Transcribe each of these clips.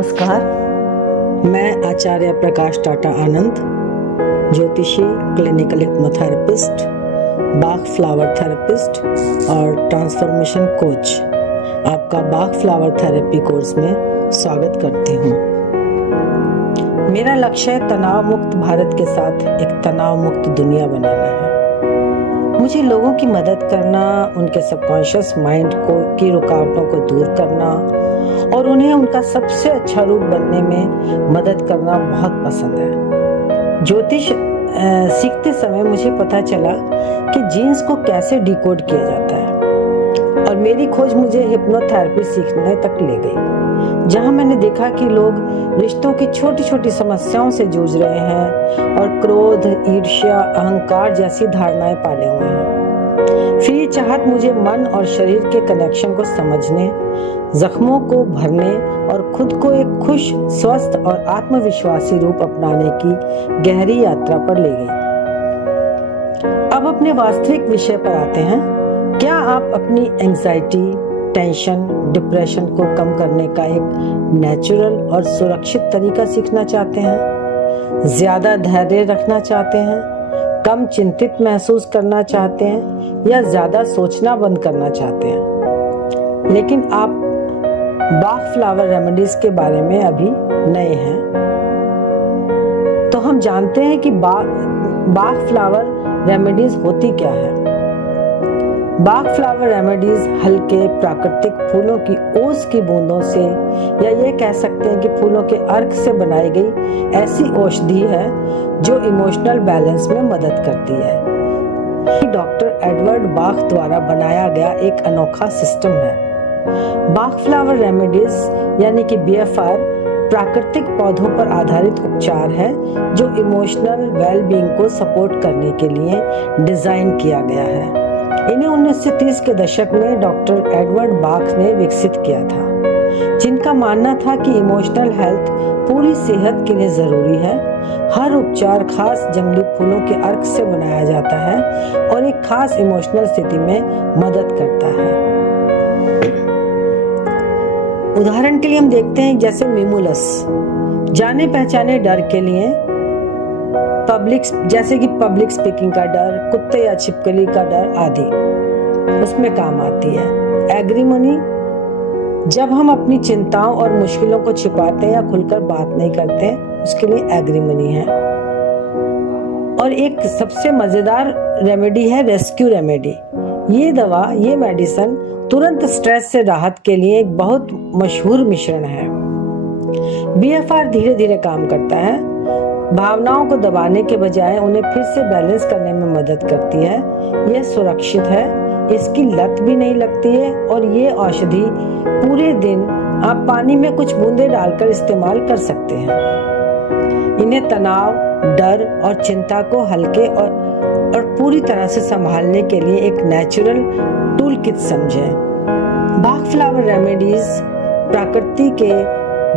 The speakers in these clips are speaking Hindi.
नमस्कार, मैं आचार्य प्रकाश टाटा आनंद, ज्योतिषी, क्लिनिकल हिप्नोथेरेपिस्ट, बाग फ्लावर थेरेपिस्ट और ट्रांसफॉर्मेशन कोच आपका बाग फ्लावर थेरेपी कोर्स में स्वागत करती हूँ। मेरा लक्ष्य तनाव मुक्त भारत के साथ एक तनाव मुक्त दुनिया बनाना है। मुझे लोगों की मदद करना, उनके सबकॉन्शियस माइंड की रुकावटों को दूर करना और उन्हें उनका सबसे अच्छा रूप बनने में मदद करना बहुत पसंद है। ज्योतिष सीखते समय मुझे पता चला कि जीन्स को कैसे डिकोड किया जाता है और मेरी खोज मुझे हिप्नोथेरेपी सीखने तक ले गई, जहां मैंने देखा कि लोग रिश्तों की छोटी छोटी समस्याओं से जूझ रहे हैं और क्रोध, ईर्ष्या, अहंकार जैसी धारणाएं पाले हुए हैं। फिर ये चाहत मुझे मन और शरीर के कनेक्शन को समझने, जख्मों को भरने और खुद को एक खुश, स्वस्थ और आत्मविश्वासी रूप अपनाने की गहरी यात्रा पर ले गई। अब अपने वास्तविक विषय पर आते हैं। क्या आप अपनी एंजाइटी, टेंशन, डिप्रेशन को कम करने का एक नेचुरल और सुरक्षित तरीका सीखना चाहते हैं? ज्यादा धैर्य रखना चाहते हैं? कम चिंतित महसूस करना चाहते हैं या ज्यादा सोचना बंद करना चाहते हैं? लेकिन आप बाग फ्लावर रेमेडीज के बारे में अभी नए हैं, तो हम जानते हैं कि बाग फ्लावर रेमेडीज होती क्या है। बाग फ्लावर रेमेडीज हल्के प्राकृतिक फूलों की ओस की बूंदों से, या ये कह सकते हैं कि फूलों के अर्क से बनाई गई ऐसी औषधि है जो इमोशनल बैलेंस में मदद करती है। डॉक्टर एडवर्ड बाख द्वारा बनाया गया एक अनोखा सिस्टम है। बाग फ्लावर रेमेडीज यानी कि BFR प्राकृतिक पौधों पर आधारित उपचार है जो इमोशनल वेलबींग को सपोर्ट करने के लिए डिजाइन किया गया है। इन्हें 1930 के दशक में डॉक्टर एडवर्ड बाख ने विकसित किया था, जिनका मानना था कि इमोशनल हेल्थ पूरी सेहत के लिए जरूरी है। हर उपचार खास जंगली फूलों के अर्क से बनाया जाता है और एक खास इमोशनल स्थिति में मदद करता है। उदाहरण के लिए हम देखते हैं जैसे मिमुलस, जाने पहचाने डर के लिए, जैसे कि पब्लिक स्पीकिंग का डर, कुत्ते या छिपकली का डर आदि, उसमें काम आती है। एग्रीमनी, जब हम अपनी चिंताओं और मुश्किलों को छिपाते हैं या खुलकर बात नहीं करते, उसके लिए एग्रीमनी है। और एक सबसे मजेदार रेमेडी है रेस्क्यू रेमेडी। ये मेडिसिन तुरंत स्ट्रेस से राहत के लिए एक बहुत मशहूर मिश्रण है। BFR धीरे धीरे काम करता है, भावनाओं को दबाने के बजाय उन्हें फिर से बैलेंस करने में मदद करती है। यह सुरक्षित है, इसकी लत भी नहीं लगती है और ये औषधि पूरे दिन आप पानी में कुछ बूंदे डालकर इस्तेमाल कर सकते हैं। इन्हें तनाव, डर और चिंता को हल्के और पूरी तरह से संभालने के लिए एक नेचुरल टूल किट समझें। बाग फ्लावर रेमेडीज प्रकृति के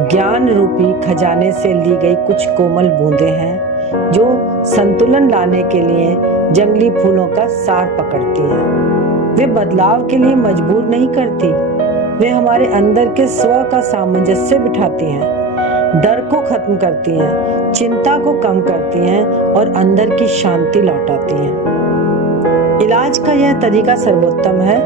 ज्ञान रूपी खजाने से ली गई कुछ कोमल बूंदें हैं जो संतुलन लाने के लिए जंगली फूलों का सार पकड़ती हैं। वे बदलाव के लिए मजबूर नहीं करती, वे हमारे अंदर के स्व का सामंजस्य बिठाती हैं, डर को खत्म करती हैं, चिंता को कम करती हैं और अंदर की शांति लौटाती हैं। इलाज का यह तरीका सर्वोत्तम है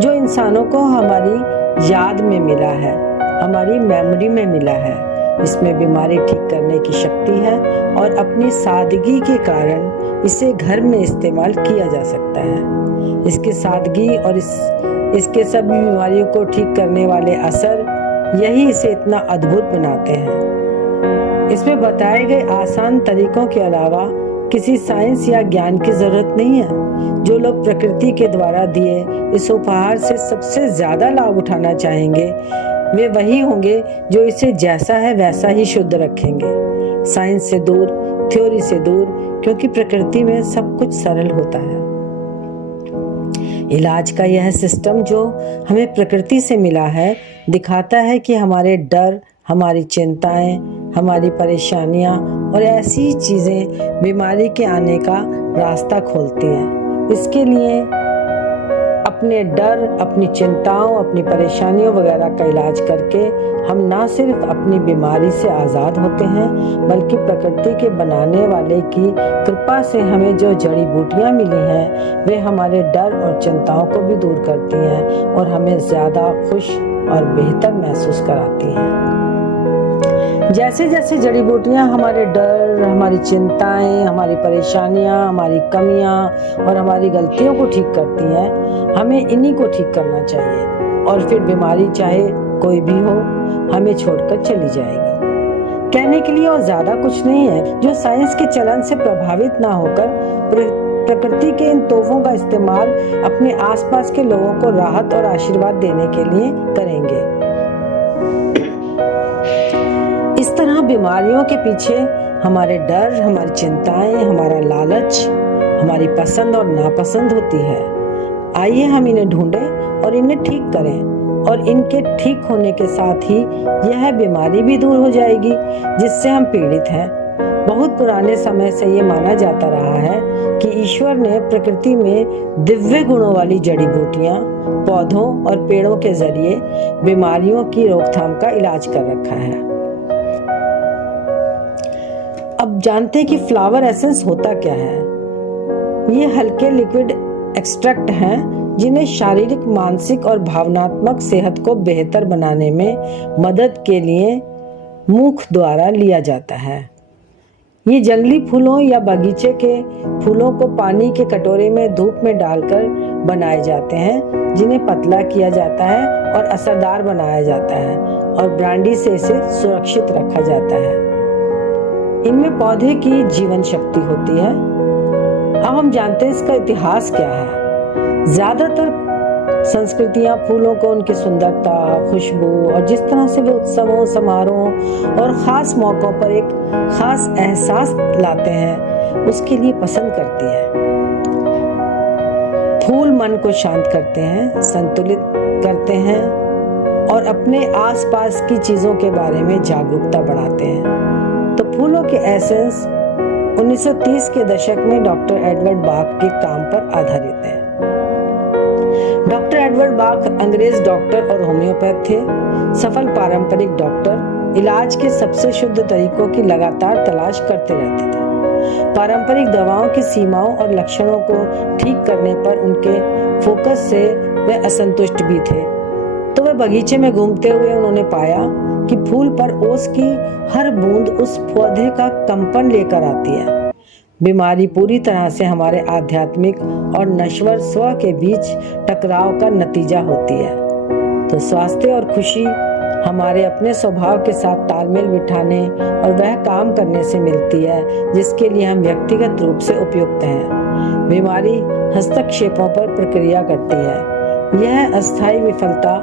जो इंसानों को हमारी याद में मिला है, हमारी मेमोरी में मिला है। इसमें बीमारी ठीक करने की शक्ति है और अपनी सादगी के कारण इसे घर में इस्तेमाल किया जा सकता है। इसकी सादगी और इसके सभी बीमारियों को ठीक करने वाले असर यही इसे इतना अद्भुत बनाते हैं। इसमें बताए गए आसान तरीकों के अलावा किसी साइंस या ज्ञान की जरूरत नहीं है। जो लोग प्रकृति के द्वारा दिए इस उपहार से सबसे ज्यादा लाभ उठाना चाहेंगे, वे वही होंगे जो इसे जैसा है वैसा ही शुद्ध रखेंगे, साइंस से दूर, थ्योरी से दूर, क्योंकि प्रकृति में सब कुछ सरल होता है। इलाज का यह सिस्टम जो हमें प्रकृति से मिला है दिखाता है कि हमारे डर, हमारी चिंताएं, हमारी परेशानियां और ऐसी चीजें बीमारी के आने का रास्ता खोलती हैं। इसके लिए अपने डर, अपनी चिंताओं, अपनी परेशानियों वगैरह का इलाज करके हम ना सिर्फ अपनी बीमारी से आज़ाद होते हैं, बल्कि प्रकृति के बनाने वाले की कृपा से हमें जो जड़ी बूटियाँ मिली हैं वे हमारे डर और चिंताओं को भी दूर करती हैं और हमें ज़्यादा खुश और बेहतर महसूस कराती हैं। जैसे जैसे जड़ी बूटियाँ हमारे डर, हमारी चिंताएं, हमारी परेशानियां, हमारी कमियां और हमारी गलतियों को ठीक करती हैं, हमें इन्हीं को ठीक करना चाहिए और फिर बीमारी चाहे कोई भी हो हमें छोड़कर चली जाएगी। कहने के लिए और ज्यादा कुछ नहीं है। जो साइंस के चलन से प्रभावित ना होकर प्रकृति के इन तोहफों का इस्तेमाल अपने आसपास के लोगों को राहत और आशीर्वाद देने के लिए करेंगे। इस तरह बीमारियों के पीछे हमारे डर, हमारी चिंताएं, हमारा लालच, हमारी पसंद और नापसंद होती है। आइए हम इन्हें ढूंढें और इन्हें ठीक करें और इनके ठीक होने के साथ ही यह बीमारी भी दूर हो जाएगी जिससे हम पीड़ित हैं। बहुत पुराने समय से ये माना जाता रहा है कि ईश्वर ने प्रकृति में दिव्य गुणों वाली जड़ी बूटियां, पौधों और पेड़ों के जरिए बीमारियों की रोकथाम का इलाज कर रखा है। अब जानते हैं कि फ्लावर एसेंस होता क्या है। ये हल्के लिक्विड एक्सट्रैक्ट हैं जिन्हें शारीरिक, मानसिक और भावनात्मक सेहत को बेहतर बनाने में मदद के लिए मुख द्वारा लिया जाता है। ये जंगली फूलों या बगीचे के फूलों को पानी के कटोरे में धूप में डालकर बनाए जाते हैं, जिन्हें पतला किया जाता है और असरदार बनाया जाता है और ब्रांडी से इसे सुरक्षित रखा जाता है। इनमें पौधे की जीवन शक्ति होती है। अब हम जानते हैं इसका इतिहास क्या है। ज्यादातर संस्कृतियां फूलों को उनकी सुंदरता, खुशबू और जिस तरह से वे उत्सवों, समारोह और खास मौकों पर एक खास एहसास लाते हैं उसके लिए पसंद करती है। फूल मन को शांत करते हैं, संतुलित करते हैं और अपने आसपास की चीजों के बारे में जागरूकता बढ़ाते हैं। तो फूलों के एसेंस 1930 के दशक में डॉक्टर एडवर्ड बाक के काम पर आधारित है। डॉक्टर एडवर्ड बाक अंग्रेज डॉक्टर और होम्योपैथ थे। सफल पारंपरिक डॉक्टर इलाज के सबसे शुद्ध तरीकों की लगातार तलाश करते रहते थे। पारंपरिक दवाओं की सीमाओं और लक्षणों को ठीक करने पर उनके फोकस से वे असंतुष्ट भी थे। तो वे बगीचे में घूमते हुए उन्होंने पाया कि फूल पर ओस की हर बूंद उस पौधे का कंपन लेकर आती है। बीमारी पूरी तरह से हमारे आध्यात्मिक और नश्वर स्व के बीच टकराव का नतीजा होती है। तो स्वास्थ्य और खुशी हमारे अपने स्वभाव के साथ तालमेल बिठाने और वह काम करने से मिलती है जिसके लिए हम व्यक्तिगत रूप से उपयुक्त हैं। बीमारी हस्तक्षेपों पर प्रक्रिया करती है। यह अस्थायी विफलता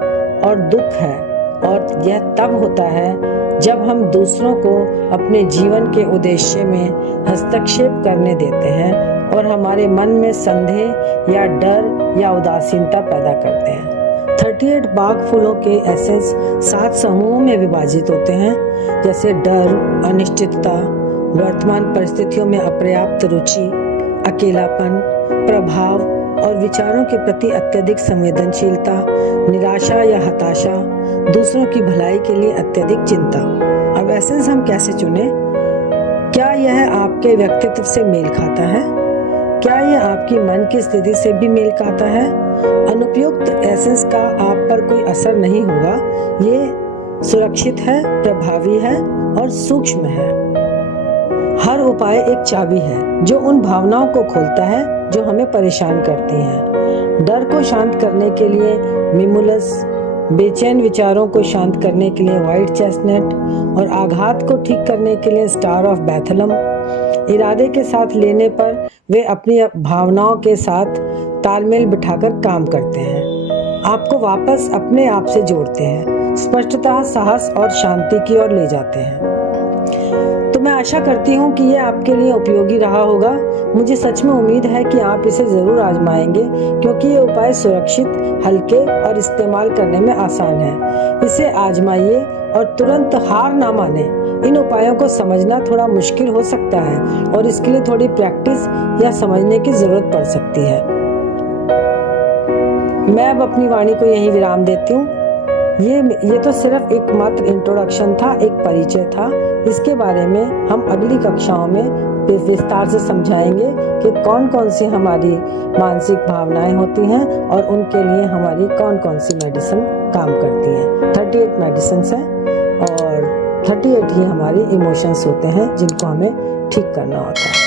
और दुख है और यह तब होता है जब हम दूसरों को अपने जीवन के उद्देश्य में हस्तक्षेप करने देते हैं और हमारे मन में संदेह या डर या उदासीनता पैदा करते हैं। 38 बाग फूलों के एसेंस 7 समूहों में विभाजित होते हैं, जैसे डर, अनिश्चितता, वर्तमान परिस्थितियों में अपर्याप्त रुचि, अकेलापन, प्रभाव और विचारों के प्रति अत्यधिक संवेदनशीलता, निराशा या हताशा, दूसरों की भलाई के लिए अत्यधिक चिंता। अब एसेंस हम कैसे चुने? क्या यह आपके व्यक्तित्व से मेल खाता है? क्या यह आपकी मन की स्थिति से भी मेल खाता है? अनुपयुक्त एसेंस का आप पर कोई असर नहीं होगा। ये सुरक्षित है, प्रभावी है और सूक्ष्म है। हर उपाय एक चाबी है जो उन भावनाओं को खोलता है जो हमें परेशान करती हैं। डर को शांत करने के लिए मिमुलस, बेचैन विचारों को शांत करने के लिए व्हाइट चेस्टनट और आघात को ठीक करने के लिए स्टार ऑफ बैथलम। इरादे के साथ लेने पर वे अपनी भावनाओं के साथ तालमेल बिठाकर काम करते हैं, आपको वापस अपने आप से जोड़ते हैं, स्पष्टता, साहस और शांति की ओर ले जाते हैं। तो मैं आशा करती हूँ कि ये आपके लिए उपयोगी रहा होगा। मुझे सच में उम्मीद है कि आप इसे जरूर आजमाएंगे क्योंकि ये उपाय सुरक्षित, हल्के और इस्तेमाल करने में आसान है। इसे आजमाइए और तुरंत हार ना माने। इन उपायों को समझना थोड़ा मुश्किल हो सकता है और इसके लिए थोड़ी प्रैक्टिस या समझने की जरूरत पड़ सकती है। मैं अब अपनी वाणी को यहीं विराम देती हूँ। ये तो सिर्फ एक मात्र इंट्रोडक्शन था, एक परिचय था। इसके बारे में हम अगली कक्षाओं में विस्तार से समझाएंगे कि कौन कौन सी हमारी मानसिक भावनाएं होती हैं और उनके लिए हमारी कौन कौन सी मेडिसिन काम करती हैं। 38 मेडिसिन हैं और 38 ही हमारी इमोशंस होते हैं जिनको हमें ठीक करना होता है।